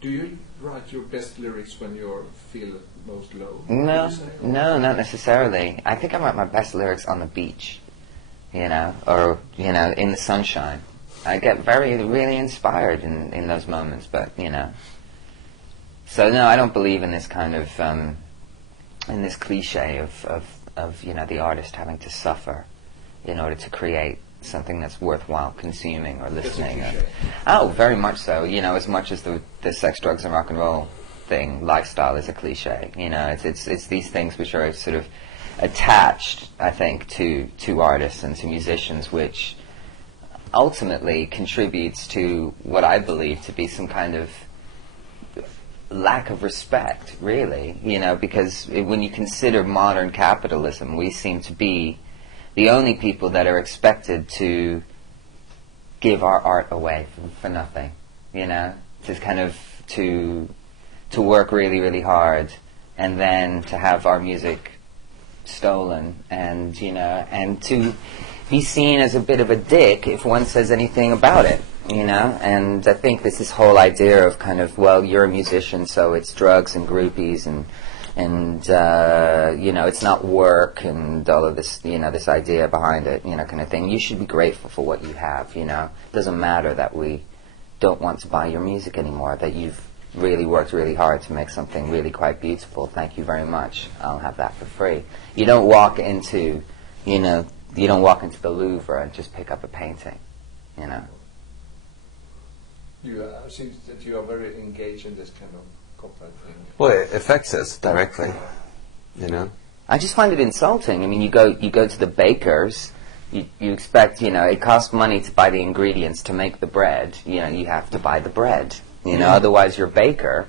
Do you write your best lyrics when you feel most low? No, no, not necessarily. I think I write my best lyrics on the beach, or in the sunshine. I get really inspired in those moments, but So no, I don't believe in this kind of in this cliche of the artist having to suffer in order to create something that's worthwhile consuming or listening. Oh, very much so. As much as the sex, drugs, and rock and roll thing, lifestyle is a cliche. It's these things which are sort of attached, I think, to artists and to musicians, which ultimately contributes to what I believe to be some kind of lack of respect, really. Because when you consider modern capitalism, we seem to be the only people that are expected to give our art away for nothing, to kind of to work really, really hard, and then to have our music stolen, and and to be seen as a bit of a dick if one says anything about it, And I think this whole idea of kind of, well, you're a musician, so it's drugs and groupies and it's not work and all of this, this idea behind it, kind of thing. You should be grateful for what you have, It doesn't matter that we don't want to buy your music anymore, that you've really worked really hard to make something really quite beautiful. Thank you very much. I'll have that for free. You don't walk into, the Louvre and just pick up a painting, It seems that you are very engaged in this kind of corporate thing. Well, it affects us directly, I just find it insulting. I mean, you go to the bakers, you expect, it costs money to buy the ingredients to make the bread. You have to buy the bread. Otherwise your baker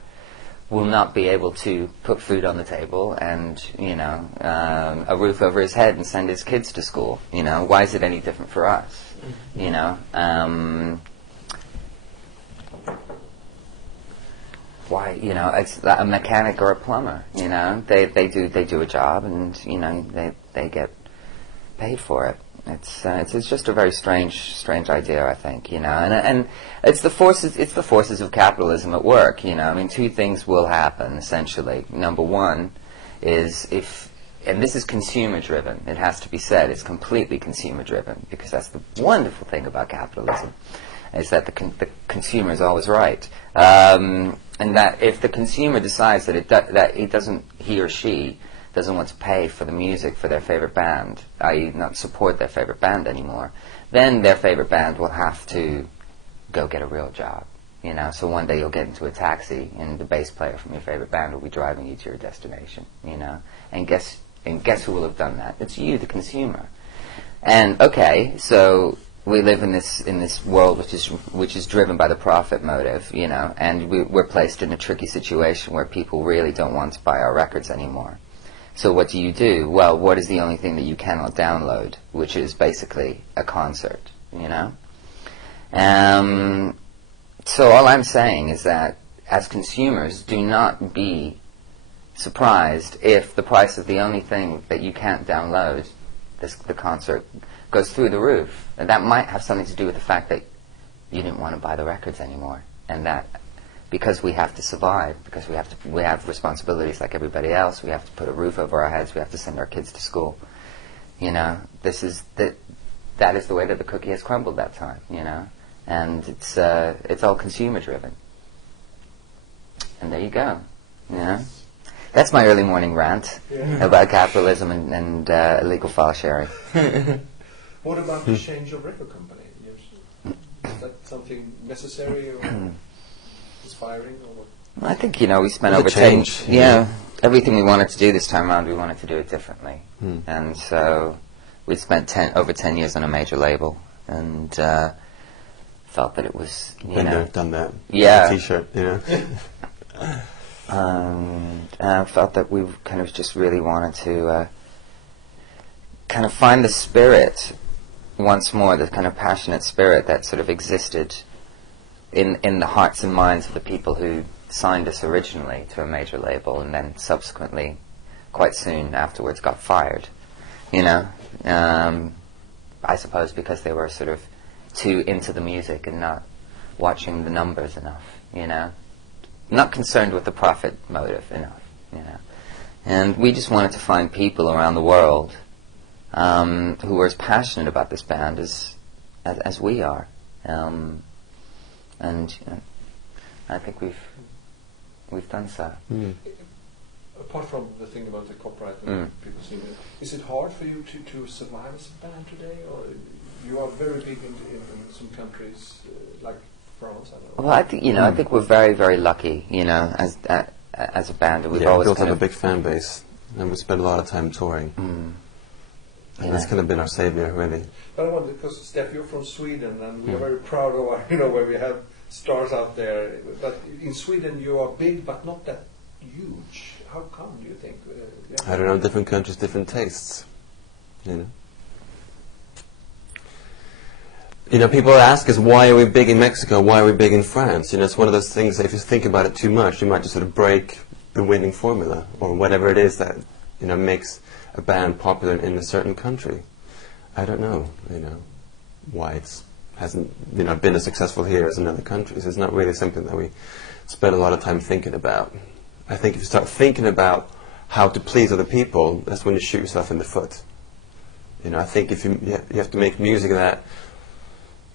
will not be able to put food on the table and, a roof over his head and send his kids to school. Why is it any different for us? Why, it's a mechanic or a plumber, they do a job and, they get paid for it. It's just a very strange idea, I think, and it's the forces of capitalism at work, I mean, two things will happen, essentially. Number one is and this is consumer driven, it has to be said, it's completely consumer driven, because that's the wonderful thing about capitalism, is that the consumer is always right. And that if the consumer decides that he or she doesn't want to pay for the music for their favorite band, i.e. not support their favorite band anymore, then their favorite band will have to go get a real job. So one day you'll get into a taxi and the bass player from your favorite band will be driving you to your destination, And guess who will have done that? It's you, the consumer. And okay, so we live in this world which is driven by the profit motive, and we're placed in a tricky situation where people really don't want to buy our records anymore. So what do? Well, what is the only thing that you cannot download, which is basically a concert, So all I'm saying is that as consumers, do not be surprised if the price of the only thing that you can't download, the concert, goes through the roof. And that might have something to do with the fact that you didn't want to buy the records anymore, and that because we have to survive, because we have responsibilities like everybody else, we have to put a roof over our heads, we have to send our kids to school. That is the way that the cookie has crumbled that time. And it's all consumer driven. And there you go. That's my early morning rant about capitalism and illegal file sharing. What about the change of record company? Is that something necessary or inspiring or what? I think we spent over 10. Everything we wanted to do this time around, we wanted to do it differently, and so we spent over 10 years on a major label, and felt that it was been there, done that. Yeah. T-shirt. And I felt that we kind of just really wanted to kind of find the spirit once more, the kind of passionate spirit that sort of existed in the hearts and minds of the people who signed us originally to a major label and then subsequently, quite soon afterwards, got fired. I suppose because they were sort of too into the music and not watching the numbers enough, not concerned with the profit motive enough, you know. And we just wanted to find people around the world who were as passionate about this band as we are, and I think we've done so. Apart from the thing about the copyright and people seeing it, is it hard for you to survive as a band today, or you are very big in some countries like France? I don't know. Well, I think I think we're very, very lucky, you know, as a band. We've always built kind up of a big fan base, and we spend a lot of time touring. And that's kind of been our savior, really. But I wonder, because Steph, you're from Sweden, and we are very proud of where we have stars out there. But in Sweden, you are big, but not that huge. How come, do you think? I don't know, different countries, different tastes, you know. You know, people ask us, why are we big in Mexico, why are we big in France? You know, it's one of those things that if you think about it too much, you might just sort of break the winning formula, or whatever it is that, you know, makes a band popular in a certain country. I don't know, you know, why it hasn't, you know, been as successful here as in other countries. It's not really something that we spend a lot of time thinking about. I think if you start thinking about how to please other people, that's when you shoot yourself in the foot. You know, I think if you have to make music that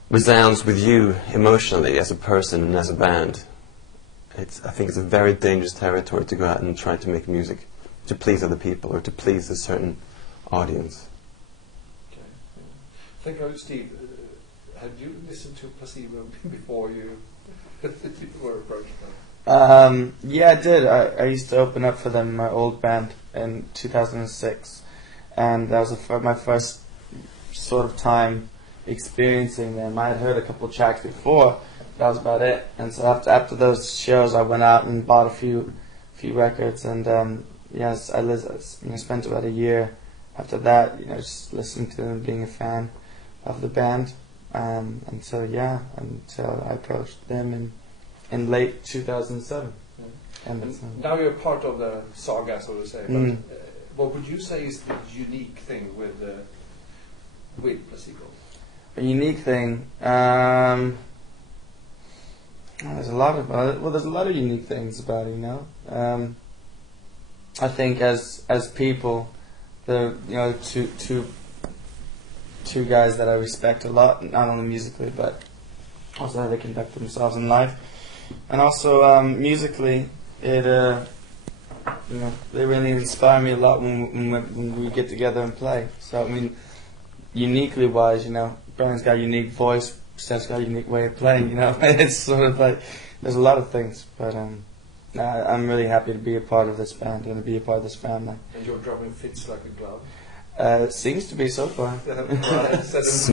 resounds with you emotionally as a person and as a band. I think it's a very dangerous territory to go out and try to make music to please other people or to please a certain audience. Okay. Thank you, Steve. Had you listened to Placebo before you were approached? Yeah, I did. I used to open up for them in my old band in 2006, and that was my first sort of time experiencing them. I had heard a couple of tracks before, that was about it. And so after those shows, I went out and bought a few records, and yes, I spent about a year after that, just listening to them, being a fan of the band, until I approached them in late 2007. And now you're part of the saga, so to say. But what would you say is the unique thing with Placebo? A unique thing. There's a lot of unique things about it. I think as people, the two guys that I respect a lot, not only musically but also how they conduct themselves in life, and also musically, it they really inspire me a lot when we get together and play. So I mean, uniquely wise, Brian's got a unique voice, Steph's got a unique way of playing, It's sort of like, there's a lot of things, but I'm really happy to be a part of this band and to be a part of this family. And your drumming fits like a glove? It seems to be so far. Smooth